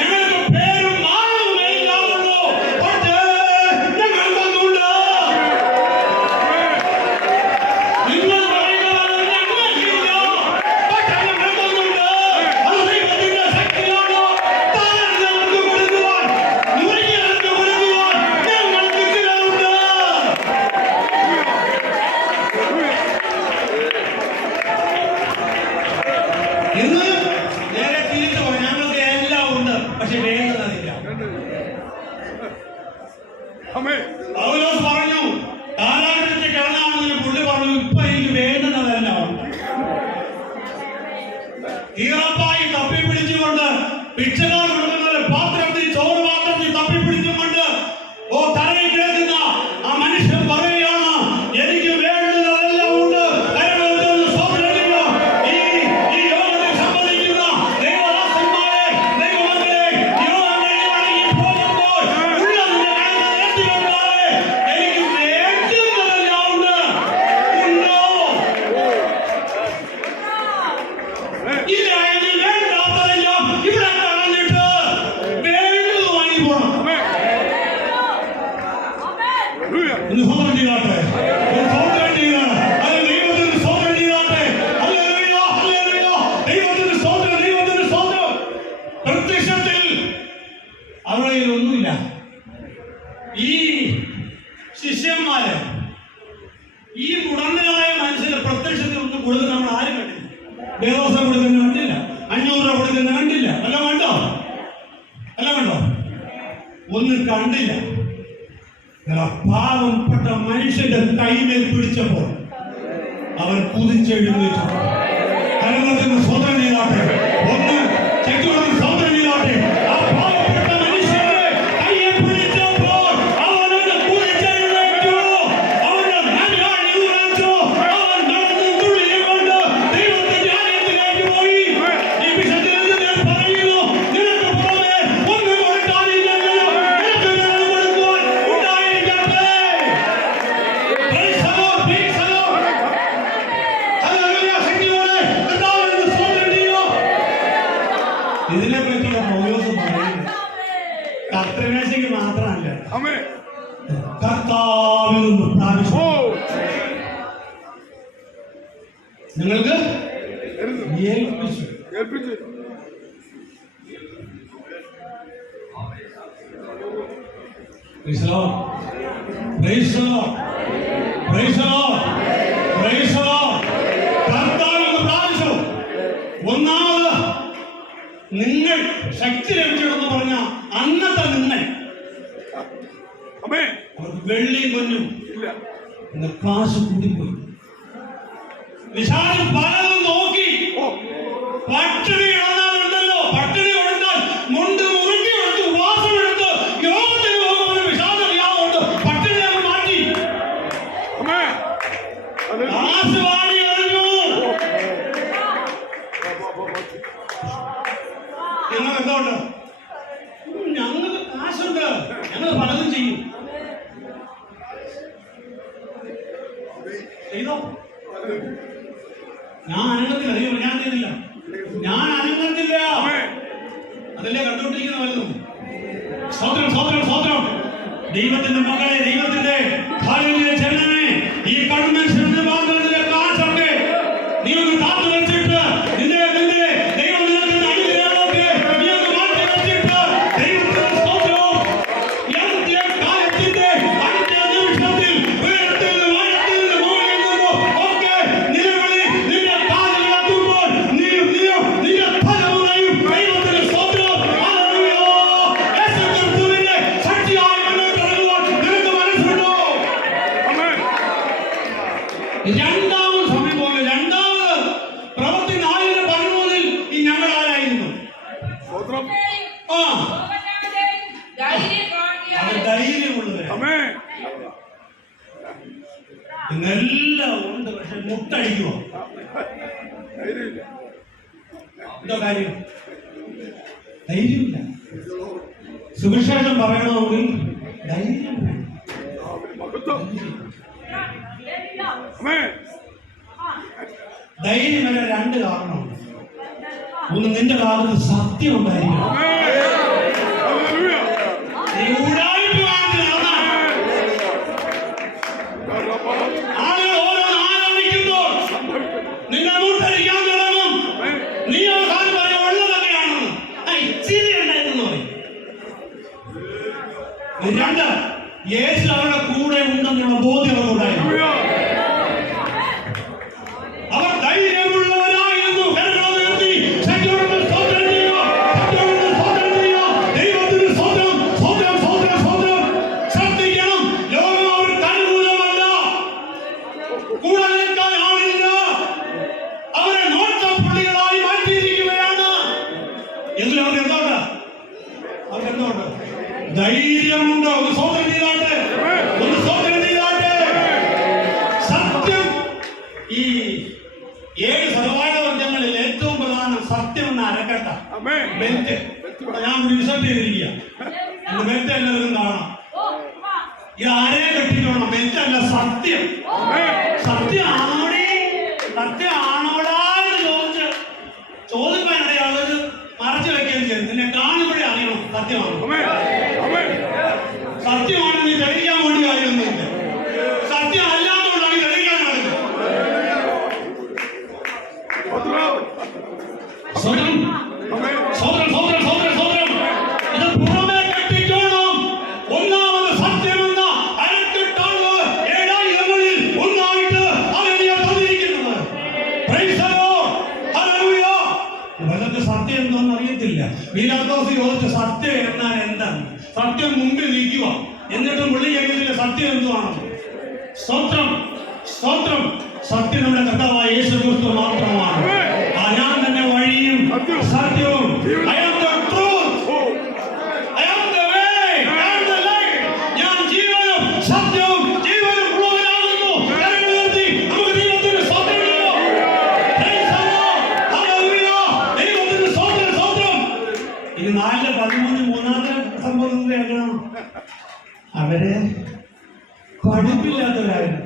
ഞങ്ങൾക്ക് പേരും മാനവുമേ ഇല്ലാവുള്ളൂ. പക്ഷേ ഞങ്ങൾക്കൊന്നുണ്ട്. നിങ്ങൾ പറയുന്നത് ഞങ്ങൾക്കില്ല, പക്ഷേ ഞങ്ങൾക്കൊന്നുണ്ട്. അത് ദൈവത്തിന്റെ ശക്തിയാണ്. താഴ്ന്നവർക്ക് കൊടുക്കുവാൻ, നുറുങ്ങിയവർക്ക് കൊടുക്കുവാൻ ഞങ്ങൾക്ക് ചിലരുണ്ട്. ഇന്ന് നേരെ തിരിച്ചു പോയി, ഞങ്ങൾക്ക് എല്ലാം ഉണ്ട്, പക്ഷെ വേണ്ടതില്ല. പൗലോസ് പറഞ്ഞു, കാലാഗ്രഹത്തിൽ കിടന്നാണെന്ന് പുള്ളി പറഞ്ഞു, ഇപ്പൊ എനിക്ക് വേണ്ടുന്നതെല്ലാം ഉണ്ട്. ഈറപ്പായി തപ്പിപ്പിടിച്ചുകൊണ്ട് ഭിക്ഷക്കാർ കൊടുക്കുന്നത് പാത്രത്തിൽ, ചോറ് പാത്രത്തിൽ തപ്പിപ്പിടിച്ചുകൊണ്ട് തലയിൽ കിടക്കുന്ന ആ മനുഷ്യൻ പറയുകയാണ്, എനിക്ക് വേണ്ടുന്നതെല്ലാം ഉണ്ട്. കരങ്ങളൊന്ന് സ്തോത്രിക്കുക. ഈ യോഗത്തിൽ സംബന്ധിക്കുന്ന ദൈവദാസന്മാരെ, ദൈവമക്കളെ, യോഗം കഴിഞ്ഞ് മടങ്ങി പോകുമ്പോൾ ഉള്ളതിന്റെ കണ്ണ് നേർത്തി വെക്കാതെ എനിക്ക് വേണ്ടുന്നതെല്ലാം ഉണ്ട്. ഉണ്ടോ? ഇല്ല എങ്കിൽ വേണ്ടാത്തതെല്ലാം ഇവിടെ കളഞ്ഞിട്ട് വേണ്ടത് വാങ്ങി പോണം. ഒന്ന് സ്തോത്രം ചെയ്താട്ടെ. ഒന്ന് സ്തോത്രം ചെയ്താണ്. അത് ദൈവത്തിന് സ്തോത്രം ചെയ്താട്ടെ. Hallelujah, hallelujah. ദൈവത്തിന് സ്തോത്രം, ദൈവത്തിന് സ്തോത്രം. പ്രത്യക്ഷത്തിൽ അവരുടെ കയ്യിൽ ഒന്നുമില്ല. ഈ ശിഷ്യന്മാര് ഈ മുടന്തനായ മനുഷ്യന് പ്രത്യക്ഷത്തിൽ ഒന്നും കൊടുക്കുന്ന നമ്മൾ ആരും കണ്ടില്ല. ദേവസ്വം കൊടുക്കുന്ന കണ്ടില്ല, 500 രൂപ കൊടുക്കുന്ന കണ്ടില്ല. എല്ലാം കണ്ടോ? എല്ലാം കണ്ടോ? ഒന്നും കണ്ടില്ല. പാവപ്പെട്ട മനുഷ്യന്റെ കൈമേൽ പിടിച്ചപ്പോൾ അവർ കുതിച്ചെഴുന്നേറ്റു. കരങ്ങൾക്ക് സ്വതന്ത്രം ചെയ്താട്ടെ. ഒന്ന് ചെക്കുകളും സ്വതന്ത്രം ചെയ്താട്ടെ. ആ പാവപ്പെട്ട മനുഷ്യന്റെ കൈയെ പിടിച്ചപ്പോൾ അവനൊന്ന് കുതിച്ചെഴുന്നേറ്റു. അവന്റെ നടുവാണി ഉറച്ചു. അവൻ നടന്ന് തുള്ളിക്കൊണ്ട് ദൈവത്തിന്റെ ആലയത്തിലേക്ക് പോയി. ഈ വിശുദ്ധ ഞാൻ പറയുന്നു, നിനക്ക് പുറമെ ഒന്നും കൊടുക്കാനില്ലല്ലോ. നിനക്ക് വേണം കൊടുക്കുവാൻ ഉണ്ടായിരിക്കട്ടെ. Praise the Lord, praise the Lord. Hallelujah. ശക്തിയോടെ കർത്താവിന് സ്തോത്രം ചെയ്യുക. ഇതിനെ പറ്റിയ പൗലോസ് പറയുന്നത് കർത്തൃമേശയ്ക്ക് മാത്രമല്ല, കർത്താവിൽ നിന്ന് പ്രാപിച്ചു. നിങ്ങൾക്ക് ഏൽപ്പിച്ചു. Praise the Lord. Praise the Lord. Praise the Lord. Praise the Lord. കർത്താവിൽ നിന്ന് പ്രാപിച്ചു. ഒന്നാമത് നിങ്ങൾ ശക്തി ലഭിച്ചെന്ന് പറഞ്ഞ അന്നത്തെ നിങ്ങൾ വെള്ളി പൊന്നും കാശ് കൂടിപ്പോയി. വിശാലം പലതും നോക്കി പട്ടിണി കിടന്നാലുണ്ടല്ലോ, പട്ടിണി കൊടുത്താൽ മുണ്ട് മുറുക്കി എടുത്ത് ഉപവാസം എടുത്ത് യോഗത്തിന് പോകുമെന്ന് വിശാലം അറിയാവുണ്ട്. പട്ടിണി നമ്മൾ മാറ്റി കാശ് വാങ്ങി എറിഞ്ഞു. ഞങ്ങൾ എന്തുകൊണ്ട്? ഞങ്ങൾക്ക് കാശുണ്ട്, ഞങ്ങൾ പലതും ചെയ്യും. ചെയ്തോ? ഞാൻ അനങ്ങത്തില്ല. ദൈവം ഞാൻ ചെയ്തില്ല, ഞാൻ അനങ്ങത്തില്ല. അതല്ലേ കണ്ടുകൊണ്ടിരിക്കുന്ന വലുതും. സ്തോത്രം, സ്തോത്രം, സ്തോത്രം. ദൈവത്തിന്റെ മക്കളെ, ദൈവത്തിന്റെ ജനമേ, ഈ കൺവെൻഷന്റെ മാത്രത്തിലെ കാശൊക്കെ നീ ഒന്ന് കാത്തു വെച്ചിട്ട് നിന്റെ ദൈവം നിനക്ക് അനുഗ്രഹമൊക്കെ നീ ഒന്ന് മാറ്റി വെച്ചിട്ട് ദൈവത്തിന്റെ സ്തോത്രവും കാലത്തിന്റെ അടുത്ത നിമിഷത്തിൽ ഉയരത്തിൽ നിന്ന് വാനത്തിൽ നിന്ന് മുകളിൽ നിന്നും ഒക്കെ നിലവിളി നിന്റെ കാലുകളെത്തുമ്പോൾ നിന്റെ ഫലമുറയും ദൈവത്തിന്റെ സ്തോത്രം. ഹല്ലേലൂയ. യേശുക്രിസ്തുവിന്റെ ശക്തിയായി മുന്നോട്ട് ഇറങ്ങുവാൻ നിനക്ക് മനസ്സുണ്ടോ? രണ്ടാമത് സമയം പോലെ രണ്ടാമത് പ്രവൃത്തി 4:13 ഈ ഞങ്ങൾ ആരായിരുന്നു? ധൈര്യമുള്ളവർ ഇന്നെല്ലാം ഉണ്ട്, പക്ഷെ മുട്ടടിക്കുമോ? എന്തോ കാര്യം? ധൈര്യമില്ല. സുവിശേഷം പറയണമെങ്കിൽ ധൈര്യം വേണം. ധൈര്യം വരെ രണ്ട് കാരണമുണ്ട്. ഒന്ന്, നിന്റെ കാലത്ത് സത്യം ഉണ്ടായിരിക്കണം. ആളുകൾ ഓരോന്ന് ആരാധിക്കുമ്പോൾ നിന്നെ മുട്ടടിക്കാൻ തുടങ്ങും. നീ അവസാനം പറയാം ഉള്ളതൊക്കെയാണെന്ന്. ഇച്ചിരി ഉണ്ടായിരുന്നു. രണ്ട്, യേശു അവരുടെ കൂടെ ഉണ്ടെന്നുള്ള ബോധ്യം അവർക്കുണ്ടായിരുന്നു. അവർ ധൈര്യമുള്ളവരായിരുന്നു. ദൈവത്തിന് സ്വന്തം സ്വന്തം സ്വന്തം സ്വന്തം ശ്രദ്ധിക്കണം. ലോകം അവർക്ക് അനുകൂലമല്ല, കൂടെ നിൽക്കാൻ ആളില്ല. അവരെ നോട്ടപ്പുള്ളികളായി മാറ്റിയിരിക്കുകയാണ്. എങ്കിലും അവർക്ക് എന്തുണ്ട്? അവർക്ക് എന്തുണ്ട്? ധൈര്യമുണ്ട്. ഒന്ന് സ്വന്തം ചെയ്താട്ടെ, ഒന്ന് സ്വന്തം ചെയ്താട്ടെ. സത്യം. ഈ 7 സർവായുധങ്ങളിൽ ഏറ്റവും പ്രധാനം സത്യം എന്ന അരക്കട്ട ബെൽറ്റ്. ഞാൻ റിസർച്ച് ചെയ്തിരിക്കുക. ബെൽറ്റ് എല്ലാവരും കാണാം. ഇത് ആരെ കെട്ടിക്കോണം? ബെൽറ്റ് അല്ല, സത്യം. സത്യം ആണോടെ, സത്യം ആണോടാ എന്ന് ചോദിക്കാനിടയെ ആളൊരു മറച്ചു വെക്കുകയും ചെയ്തു. നിന്നെ കാണുമ്പോഴേ അറിയണം സത്യമാണ്. സത്യമാണ് നീ ധരിക്കാൻ വേണ്ടി കാര്യമൊന്നുമില്ല. സത്യം അല്ലാത്തതുകൊണ്ടാണ് ധരിക്കാൻ നടക്കുന്നത്. സ്വതന്ത്രം, സ്വതന്ത്രം, സ്വതന്ത്രം, സ്വതന്ത്രം, സ്വതന്ത്രം. ഇത് പുറമേ കെട്ടിക്കോണം. ഒന്നാമത് സത്യമെന്ന അരക്കെട്ടാണ് 7 ആയുധങ്ങളിൽ ഒന്നായിട്ട് അവനെ തന്നിരിക്കുന്നത്. Praise the Lord. ഹല്ലേലൂയ. ഇവർക്ക് സത്യം എന്താണെന്ന് അറിയത്തില്ല. പീലാത്തോസ് ചോദിച്ചു, സത്യം എന്നാൽ എന്താണ്? സത്യം മുമ്പിൽ നിൽക്കുക, എന്നിട്ടും പുള്ളി അറിയത്തില്ല സത്യം എന്തുവാണ്. സ്തോത്രം, സ്തോത്രം. സത്യം നമ്മുടെ കർത്താവായ യേശു ക്രിസ്തു മാത്രമാണ്. ഞാൻ തന്നെ വഴിയും സത്യവും. I am the truth. I am the way. I am the light. ഞാൻ ജീവനും സത്യവും ജീവനും ഉള്ളവനാകുന്നു. കരങ്ങളുയർത്തി നമുക്ക് ദൈവത്തിന് സ്തോത്രം ചെയ്യാം. Praise the Lord. Hallelujah. ദൈവത്തിന് സ്തോത്രം, സ്തോത്രം. ഇനി 4:13 മൂന്നാമത്തെ സംഭവം കേൾക്കണം. അവരെ പഠിപ്പില്ലാത്തവരായിരുന്നു.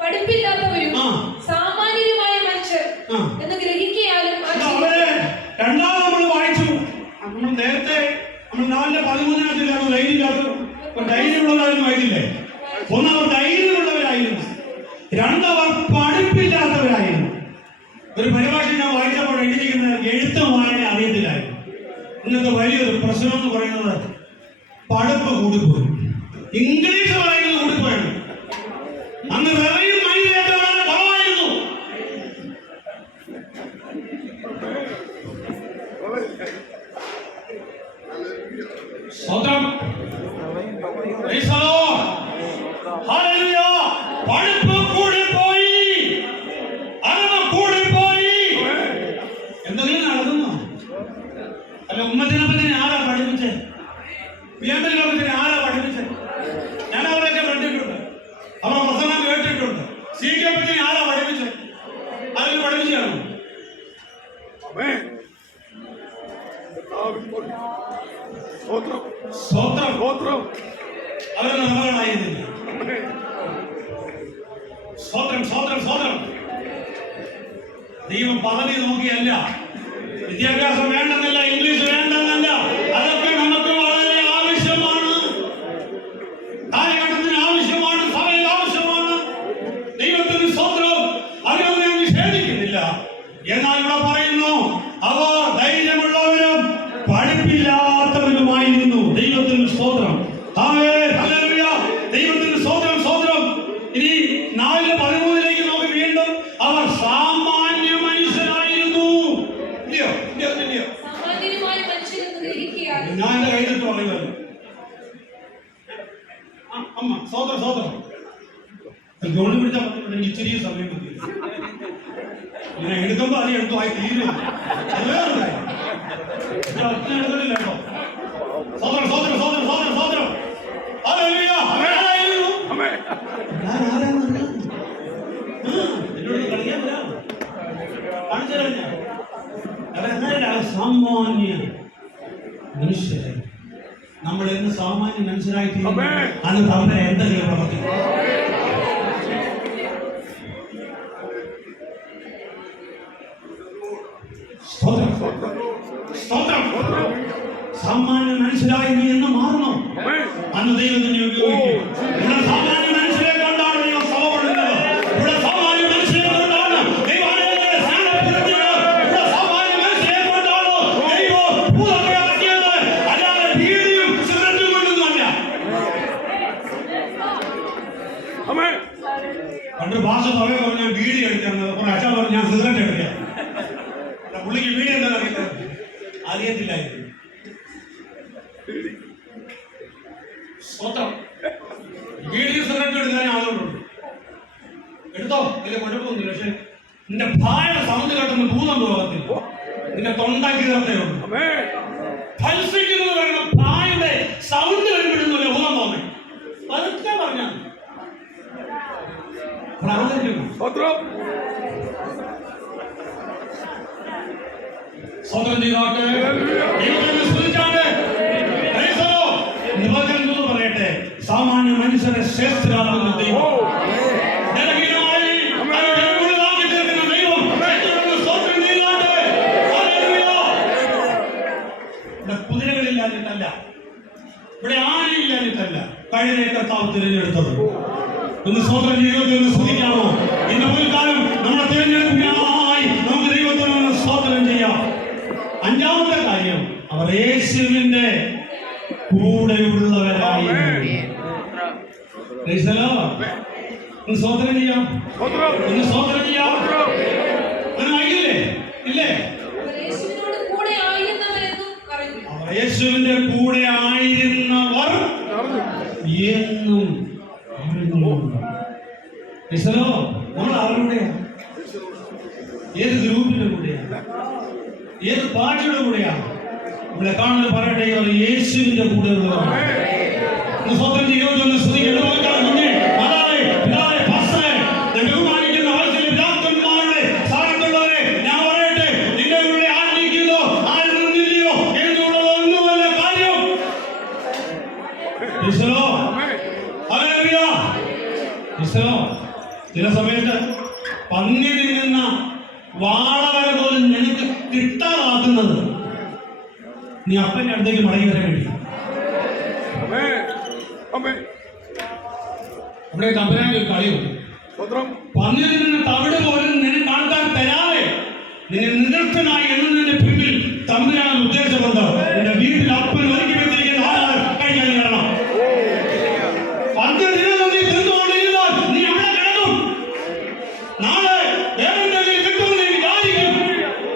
പഠിപ്പില്ലാത്തവരും സാമാന്യമായ മനുഷ്യർ എന്ന് ഗ്രഹിക്കാനും 4:13 ധൈര്യമില്ലാത്ത ധൈര്യമുള്ളവരായിരുന്നു ആയിട്ടില്ലേ? ഒന്നവർ ധൈര്യമുള്ളവരായിരുന്നു, രണ്ടവർ പഠിപ്പില്ലാത്തവരായിരുന്നു. ഒരു പരിഭാഷ ഞാൻ വായിച്ചപ്പോൾ എഴുതിയിരിക്കുന്നത് എഴുത്തും വായന അറിയത്തില്ലായിരുന്നു. ഇന്നത്തെ വലിയൊരു പ്രശ്നം എന്ന് പറയുന്നത് പഠിപ്പ് കൂടിപ്പോയി, ഇംഗ്ലീഷ് പറയുന്നത് കൂടിപ്പോയാണ്. അന്ന് വെറയും മൈൻഡിലേക്ക് വളരെ കുറവായിരുന്നു. സ്വന്തം പഠിപ്പ് കൂടിപ്പോയി, അറിവ് കൂടിപ്പോയി. എന്തെങ്കിലും നടന്നു അല്ല? ഉമ്മത്തിനെ പറ്റി ആരാ പഠിപ്പിച്ചേ? വിയമ്പിനെ പറ്റി ആരാ പഠിപ്പിച്ചേ? ഞാൻ അവരൊക്കെ കണ്ടിട്ടുണ്ട്, അവരുടെ പ്രസംഗം കേട്ടിട്ടുണ്ട്. സിക്കെ പറ്റി ആരാ പഠിപ്പിച്ചേ? അതിന് പഠിപ്പിച്ചാണോ? അവരുടെ നന്മകളായിരുന്നില്ല. സ്വതന്ത്രം ദൈവം പദവി നോക്കിയല്ല, വിദ്യാഭ്യാസം വേണ്ടെന്നല്ല, ഇംഗ്ലീഷ് വേണ്ടെന്നല്ല, അതൊക്കെ നമുക്ക് വളരെ ആവശ്യമാണ്, കാലഘട്ടത്തിന് ആവശ്യമാണ്, സഭയിൽ ആവശ്യമാണ്. ദൈവത്തിന് സ്വതന്ത്രം, അതിനൊന്നും ഞാൻ നിഷേധിക്കുന്നില്ല. എന്നാൽ ഇവിടെ പറയുന്നു അവർ ധൈര്യമുള്ളവരും പഠിപ്പില്ലാത്തവരുമായിരുന്നു. ദൈവത്തിന് സ്തോത്രം, ദൈവത്തിന് സ്തോത്രം. ഇനി 4:13 നോക്കി വീണ്ടും അവർ സാമാന്യ മനുഷ്യരായിരുന്നു. ഞാൻ എന്റെ കയ്യിലിട്ട് പറയുമല്ലോ. അമ്മ സ്വതന്ത്രം ഗോളി പിടിച്ചാൽ എനിക്ക് ഇച്ചിരി സമയം കിട്ടി. ഞാൻ എടുക്കുമ്പോ അത് എടുത്തു ആയി തീരും. അത് വേറെ കാര്യം. എടുക്കുന്നില്ല കേട്ടോ. സ്വതന്ത്രം സാമാന്യ മനുഷ്യരെ നമ്മൾ എന്ന് സാമാന്യ മനുഷ്യരായി അന്ന് തമ്മിൽ എന്തെങ്കിലും പ്രവർത്തിക്കും. സാമാന്യ മനുഷ്യരായി നീ എന്ന് മാറണം. അന്ന് ദൈവത്തിന് ഉപയോഗിക്കും. ഇവിടെ സാമാന്യ മനുഷ്യരെ കൊണ്ടാണ് ദൈവം സഭപ്പെടുന്നത്. ഇവിടെ സാമാന്യ മനുഷ്യരെ കൊണ്ടാണ് ദൈവം ഇവിടെ സാമാന്യ മനുഷ്യരെ കൊണ്ടാണ് ദൈവം ഭൂതത്തെ ഇറക്കിയത്. അല്ലാതെ ബീഡിയും സിഗരറ്റും കൊണ്ടൊന്നുമല്ല. പണ്ട് ഭാഷ പറയ പറഞ്ഞാൽ ബീഡി എടുക്കുന്നത്, കുറെ അച്ഛൻ പറഞ്ഞു ഞാൻ സിഗരറ്റ് എടുക്കുക. പുള്ളിക്ക് ബീഡി എന്താ അറിയുന്നത് അറിയത്തില്ലായിരുന്നു. ബീഡി സിഗരറ്റ് എടുക്കാൻ ആളുകളുണ്ട്, എടുത്തോ, അതിൽ കുഴപ്പമൊന്നുമില്ല. പക്ഷെ നിന്റെ ഭായുടെ സൗണ്ട് കേട്ടുന്ന ഭൂതം പോകത്തില്ല, നിന്റെ തൊണ്ടയ്ക്ക് ചേർത്തയുള്ളൂ. ഫൽസിക്കുന്നത് പറയണം, ഭായുടെ സൗണ്ട് വരുമ്പോഴൊന്നുമില്ല ഭൂതം തോന്നേ. പതുക്കെ പറഞ്ഞാൽ സ്വതന്ത്രം ചെയ്താട്ടെ, പറയട്ടെ. സാമാന്യ മനുഷ്യരെ ശ്രേഷ്ഠരാകുന്ന ദൈവം, കുതിരകളില്ലാഞ്ഞിട്ടല്ല, ഇവിടെ ആനയില്ലാഞ്ഞിട്ടല്ല കഴിയെ കർത്താവ് തിരഞ്ഞെടുത്തത്. ഒന്ന് സ്വതന്ത്രം ജീവിതത്തിൽ ഒന്ന് സ്തുതിക്കാമോ? ഇന്ന് മുൻകാലം നമ്മുടെ തിരഞ്ഞെടുപ്പിനായി നമുക്ക് ദൈവത്തിനൊന്ന് സ്തോത്രം ചെയ്യാം. അഞ്ചാമത്തെ കാര്യം, അവർ യേശുവിന്റെ കൂടെയുള്ളവരായി. ഒന്ന് സ്തോത്രം ചെയ്യാം, ഒന്ന് സ്തോത്രം ചെയ്യാം. അങ്ങനെ ആയില്ലേ? ഇല്ലേ? യേശുവിന്റെ കൂടെ ആയിരുന്നവർ എന്നും നമ്മൾ ആരുടെ? ഏത് ഗ്രൂപ്പിന്റെ കൂടെയാണ്? ഏത് പാർട്ടിയുടെ കൂടെയാണ്? ഇവിടെ കാണുന്നത് പറയട്ടെ, ഇവർ യേശുവിന്റെ കൂടെ ഉള്ളവരാണ്. സ്വന്തം ജീവിതത്തിൽ സ്തുതിക്കുന്ന സ്ഥാനത്തുള്ളവരെ ഞാൻ പറയട്ടെ, നിന്റെ കൂടെ ആയിരിക്കുന്നോ ആയിരുന്നില്ലയോ എന്നുള്ളതൊന്നുമല്ല കാര്യം. ചില സമയത്ത് പന്നി തിന്നുന്ന വാളവര പോലും നിനക്ക് കിട്ടാതാക്കുന്നത് നീ അപ്പന്റെ അടുത്തേക്ക് മടങ്ങി വരാൻ കഴിയും. നമ്മുടെ തമ്പുരാന്റെ ഒരു കളിയുണ്ട്. പന്നിൽ നിന്ന് തവിട് പോലും നിനക്ക് ആൾക്കാർ തരാതെ നിന്നെ നികർത്തനായി എന്നതിന്റെ പിന്നിൽ തമ്പുരാൻ ഉദ്ദേശമുണ്ട്. നിന്റെ വീട്ടിൽ അപ്പൻ ഒരുക്കി വെച്ചിരിക്കുന്ന ആഹാരം കഴിക്കാൻ കിടണം. 10 ദിനം നീ തിന്നുകൊണ്ടിരുന്നാൽ നീ അവിടെ കിടക്കും. നാളെ വേറെ കിട്ടുമെന്ന് നീ വിചാരിക്കും.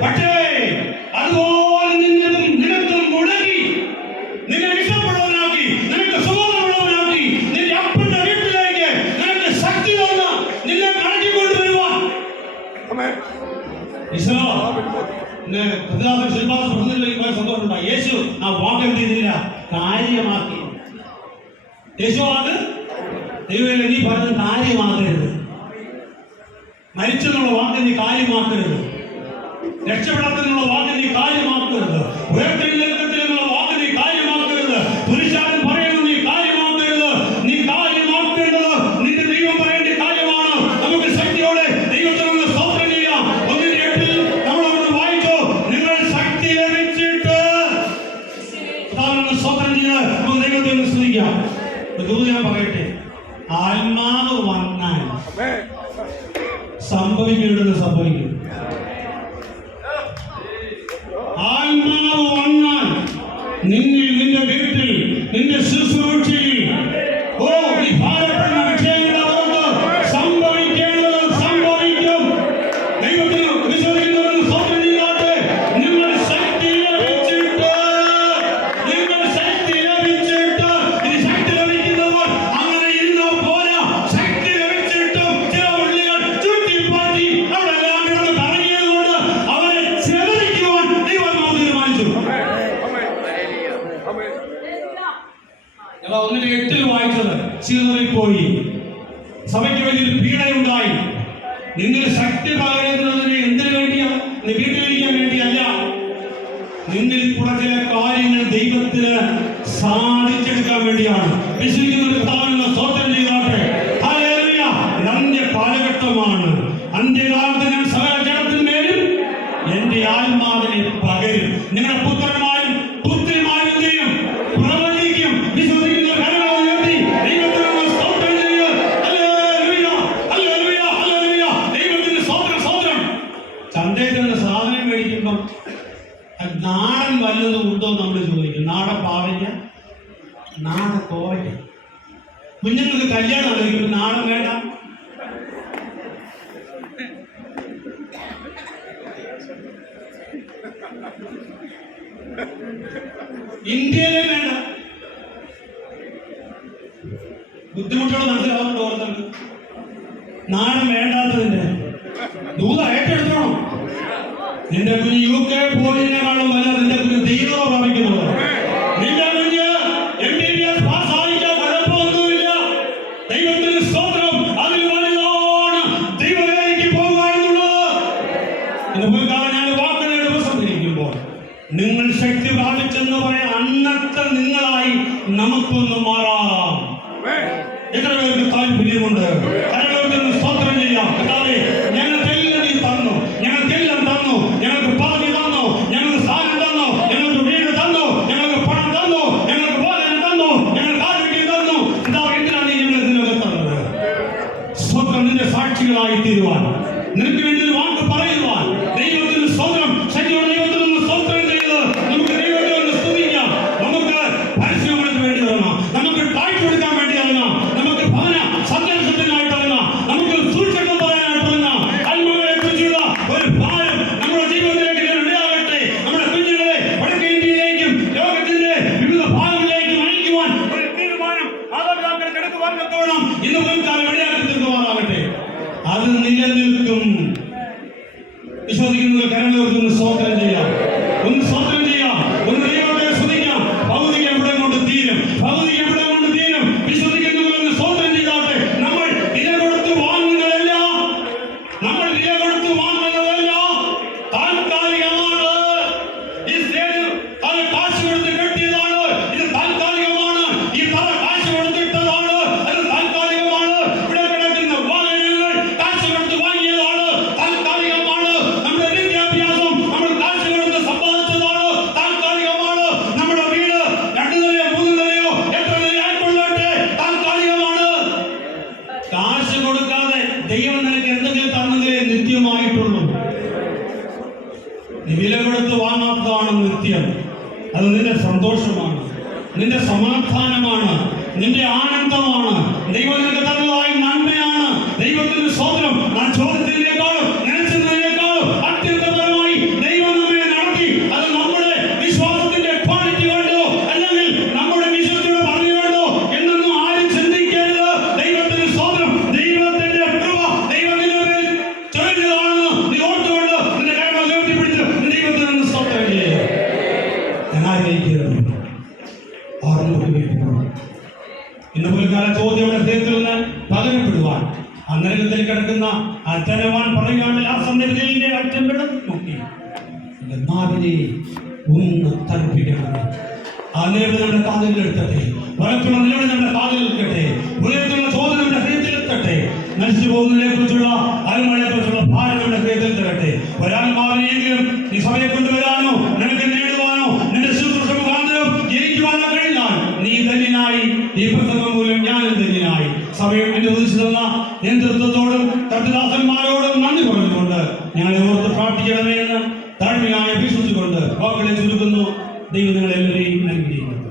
പക്ഷേ അതുപോലെ നിനക്കും മുടങ്ങി നിന്നെ ഇഷ്ടപ്പെടുന്നവനാക്കി, നിനക്ക് സുഖമുള്ളവനാക്കി, നിന്റെ അപ്പന്റെ വീട്ടിലേക്ക് നിനക്ക് ശക്തി തന്ന നിന്നെ കണക്കിക്കൊണ്ടുവരുവാൻ സന്തോഷമുണ്ടായി. യേശു ആ വാക്ക് എന്ത് ചെയ്തില്ല? കാര്യമാക്കി. യേശു അത് ദൈവം നീ പറഞ്ഞത് കാര്യമാക്കരുത്. മരിച്ചെന്നുള്ള വാക്ക് നീ കാര്യമാക്കരുത്. രക്ഷപ്പെടത്തിനുള്ള വാക്ക് നീ കാര്യമാക്കരുത്. ഉയർത്തെഴുന്നേൽക്കത്തിനുള്ള വാക്ക് നീ കാര്യമാക്കരുത്. പുരുഷാരൻ പറയുന്നത് നീ കാര്യമാക്കരുത്. നീ കാര്യമാക്കേണ്ടത് നിന്റെ ദൈവം പറയേണ്ട കാര്യമാണ്. നമുക്ക് ശക്തിയോടെ ദൈവത്തിനുള്ള സ്തോത്രം ചെയ്യാം. 1:8 നമ്മൾ അവിടെ വായിച്ചു, നിങ്ങൾ ശക്തി ലഭിച്ചിട്ട് സ്തോത്രം ചെയ്ത് നമുക്ക് ദൈവത്തെ സ്തുതിക്കാം. ഞാൻ പറയട്ടെ, ആത്മാവ് വന്നാൽ സംഭവിക്കേണ്ടത് സംഭവിക്കും. ആത്മാവ് വന്നാൽ നിന്നിൽ, നിന്റെ വീട്ടിൽ, നിന്റെ ശുശ്രൂഷയിൽ നീ ഭാരപ്പെടുന്ന വിഷയങ്ങളോട് സംഭവിക്കേണ്ടത് സംഭവിക്കും. ദൈവത്തിന് വിശ്വസിക്കുന്നവരെന്ന് സ്തോത്രം ചെയ്യട്ടെ. നിങ്ങൾ ശക്തി ലഭിച്ചിട്ട് ഇനി ശക്തി ലഭിക്കുന്നവർ അങ്ങനെ ഇരുന്നാൽ പോരാ. ശക്തി ലഭിച്ചിട്ടും ചില ഉള്ളികൾ ചുറ്റിപ്പറ്റി അവിടെ എല്ലാം കിടന്ന് കറങ്ങിയത് കൊണ്ട് അവരെ ചെലവിക്കുവാൻ ദൈവം തീരുമാനിച്ചു. 1:8 വായിച്ചത് ചിതറിപ്പോയി. സഭയ്ക്ക് വലിയൊരു പീഡയുണ്ടായി. നിങ്ങൾ ശക്തി പകരുന്നതിന് എന്തിനു വേണ്ടിയാ? നീ വീട്ടിലിരിക്കാൻ വേണ്ടിയല്ല. നിന്നിൽ കൂടെ ചില കാര്യങ്ങൾ ദൈവത്തിന് സാധിച്ചെടുക്കാൻ വേണ്ടിയാണ്. വിശ്വസിക്കുന്ന സ്ഥാപനങ്ങൾ സ്തോത്രം ചെയ്താട്ടെ. ഹല്ലേലൂയ. ഇത് അന്ത്യ കാലഘട്ടമാണ്. അന്ത്യകാലത്ത് ഞാൻ സകല ജഡത്തിന്മേലും എന്റെ ആത്മാവിനെ പകരും. നിങ്ങളുടെ പുത്രന്മാരും പുത്രിമാരും ചെയ്യും, പ്രവചിക്കും. വിശ്വസിക്കുന്ന കരങ്ങൾ ഉയർത്തി ദൈവത്തിനുള്ള സ്തോത്രം ചെയ്യുക. Hallelujah, hallelujah, hallelujah. ദൈവത്തിന്റെ സ്തോത്രം, സ്തോത്രം. ചന്തയിൽ നിന്ന് സാധനം മേടിക്കുമ്പം നാടൻ വല്ലതും ഉണ്ടോ നമ്മൾ ചോദിക്കും. നാടൻ പാവയ്ക്ക, നാടൻ കോവയ്ക്ക. കുഞ്ഞുങ്ങൾക്ക് കല്യാണം ആലോചിക്കും, നാടൻ വേണ്ട. ഇന്ത്യയിലെ വേണ്ട. ബുദ്ധിമുട്ടുകൾ മനസ്സിലാവുന്നുണ്ട്. ഓർത്തുണ്ട് നാടൻ വേണ്ടാത്തതിന്റെ ദൂത ഏറ്റെടുത്തോണം. നിന്റെ കുഞ്ഞ് UK പോയതിനേക്കാളും വല്ല നിന്റെ കുഞ്ഞ് ദൈവം പ്രാപിക്കുന്നത്. നിന്റെ കുഞ്ഞ് MBBS പാസ്സായിക്കാൻ കുഴപ്പമൊന്നുമില്ല. ദൈവത്തിന് സ്തോത്രം. അതിൽ വലുതാണ് ദൈവവേദിക്ക് പോകുക എന്നുള്ളത്. ഞാൻ വാക്കുകളുടെ ദിവസം ഇരിക്കുമ്പോൾ നിങ്ങൾ ശക്തി പ്രാപിച്ചെന്ന് പറയാൻ അന്നത്തെ നിങ്ങളായി നമുക്കൊന്ന് മാറാം. എത്ര പേർക്ക് താല്പര്യമുണ്ട്? കരകൾക്ക് സ്തോത്രം ചെയ്യാം. ഞങ്ങൾക്കെല്ലാം നീ തന്നു, ഞങ്ങൾക്കെല്ലാം തന്നു, ഞങ്ങൾക്ക് പദവി തന്നു, ഞങ്ങൾക്ക് സ്ഥാനം തന്നു, ഞങ്ങൾക്ക് വീട് തന്നു, ഞങ്ങൾക്ക് പണം തന്നു, ഞങ്ങൾക്ക് ഭോജനം തന്നു, ഞങ്ങൾക്ക് ആരോഗ്യം തന്നു. എന്തിനാണ് നീ ഞങ്ങൾ ഇതിനൊക്കെ തന്നത്? സ്തോത്രം. നിന്റെ സാക്ഷികളായി തീരുവാൻ, നിനക്ക് വേണ്ടി ഒരു വാക്ക് പറയുവാൻ. ദൈവത്തിന് സ്തോത്രം. ശക്തിയോടെ ദൈവത്തിനൊന്ന് സ്തോത്രം ചെയ്ത് നമുക്ക് ദൈവത്തെ ഒന്ന് സ്തുതിക്കാം. നമുക്ക് പരസ്യങ്ങൾക്ക് വേണ്ടി ഇറങ്ങാം, നമുക്ക് കാഴ്ച കൊടുക്കാൻ വേണ്ടി ഇറങ്ങാം, നമുക്ക് ഭവന സന്ദർശനത്തിനായിട്ട് ഇറങ്ങാം. കൊടുത്ത് വാങ്ങാത്തതാണ് നിത്യം. അത് നിന്റെ സന്തോഷമാണ്, നിന്റെ സമാധാനമാണ്, നിന്റെ ആനന്ദമാണ്. ദൈവം നിനക്ക് തന്നതായി നന്മയാണ്. ദൈവത്തിന് സ്തോത്രം. ആ ചോദ്യത്തിനേക്കാളും നനച്ചതിനേക്കാളും അത്യന്തപരമായി ദൈവം നമ്മെ നടത്തി. അത് നമ്മുടെ വിശ്വാസത്തിന്റെ ക്വാളിറ്റി കൊണ്ടോ അല്ലെങ്കിൽ നമ്മുടെ വിശ്വസിയുടെ പറഞ്ഞു കൊണ്ടോ എന്നൊന്നും ആരും ചിന്തിക്കരുത്. ദൈവത്തിന് സ്തോത്രം. ദൈവത്തിന്റെ കൃപ ദൈവത്തിന്റെ മേൽ ചൊരിഞ്ഞതാണെന്ന് നീ ഓർത്തുകൊണ്ട് നിന്റെ കൈകൾ ഉയർത്തിപ്പിടിച്ച് ദൈവത്തിന് സ്തോത്രം ചെയ്യുക. ഞാൻ ആഗ്രഹിക്കുന്നു ഇന്ന് പുലർക്കാല ചോദ്യയുടെ ഹൃദയത്തിൽ നിന്ന് പകരപ്പെടുവാൻ ആ നരകത്തിൽ കിടക്കുന്ന ആ ധനവാൻ പറയുകയാണെങ്കിൽ ആ സന്ദർഭത്തിന്റെ അറ്റം കിടന്നു നോക്കി നാവിനെ ഒന്ന് തണുപ്പിക്കണം. ആ നിലവിൽ നമ്മുടെ കാതിലെടുത്തട്ടെ, വഴക്കുള്ള നിലവിൽ നമ്മുടെ കാതിലെടുക്കട്ടെ, ഹൃദയത്തിലുള്ള ചോദ്യം നമ്മുടെ ഹൃദയത്തിലെത്തട്ടെ. നശിച്ചു പോകുന്നതിനെ കുറിച്ചുള്ള അരുമകളെ കുറിച്ചുള്ള ഭാരം നമ്മുടെ ഹൃദയത്തിൽ തരട്ടെ. ഒരാത്മാവിനെയെങ്കിലും ഈ സഭയെ കൊണ്ടുവരാനോ നിനക്ക് നേടുവാനോ നിന്റെ ശുശ്രൂഷ മുഖാന്തരം ജയിക്കുവാനോ കഴിഞ്ഞാൽ നീ ധന്യനായി. ഈ പ്രസംഗം മൂലം ഞാനും ധന്യനായി. സഭയും എന്നെ ഉദ്ദേശിച്ചു തന്ന നേതൃത്വത്തോടും കർത്തദാസന്മാരോടും നന്ദി പറഞ്ഞുകൊണ്ട് ഞങ്ങളെ ഓർത്ത് പ്രാർത്ഥിക്കണമേ എന്ന് താഴ്മയായി അഭ്യർത്ഥിച്ചുകൊണ്ട് വാക്കുകളെ ചുരുക്കുന്നു. ദൈവം നിങ്ങളെല്ലാവരെയും അനുഗ്രഹിക്കുന്നു.